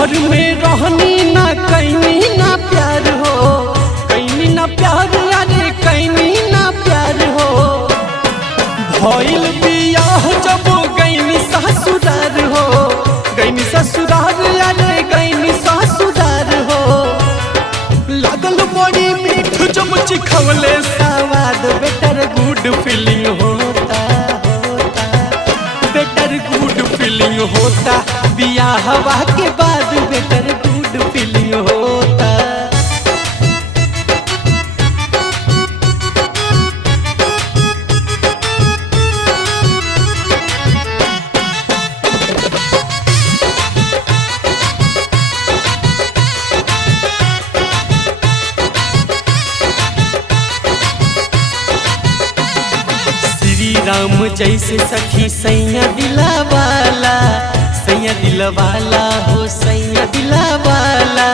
नैहर में रहनी ना कैनी ना प्यार हो, कैनी ना प्यार, अरे कैनी ना प्यार हो। भइल बियाह जब गईनी ससुरार हो, गईनी ससुरार, अरे गईनी ससुरार हो। लागल बड़ी मीठ जब चिखवले सवाद, बेटर गुड फीलिंग होता बेटर गुड फीलिंग होता। बियाहवा के बाद बेटर गुड फीलिंग होता। श्री राम जैसे सखी सैया दिलावाला, सैया दिलवाला हो सैया दिलवाला।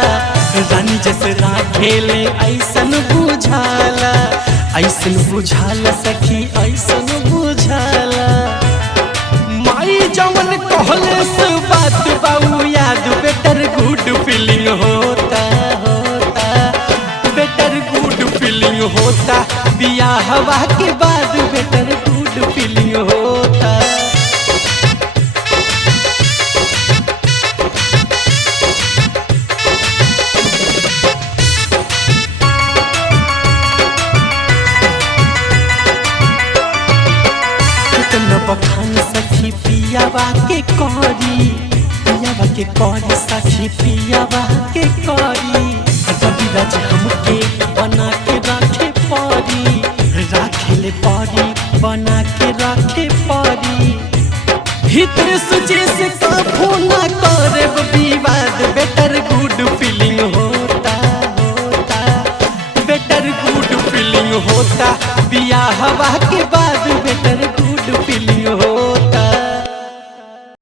रानी जैसे राखेले ऐसन बुझाला, ऐसन बुझाला सखी ऐसन बुझाला। माई जवन कहले से बात बाऊ याद, बेटर गुड फीलिंग होता बेटर गुड फीलिंग होता। बियाहवा के बाद बेटर गुड फीलिंग होता। कितना बखान सखी पियावा के करी, पियावा के करी सखी पियावा के करी। रविराज हमके बना के रखे परी, राखेले परी बना के रखे परी। भीतर सोचे से काफू ना करे विवाद, बेटर गुड फीलिंग होता बेटर गुड फीलिंग होता। बियाहवा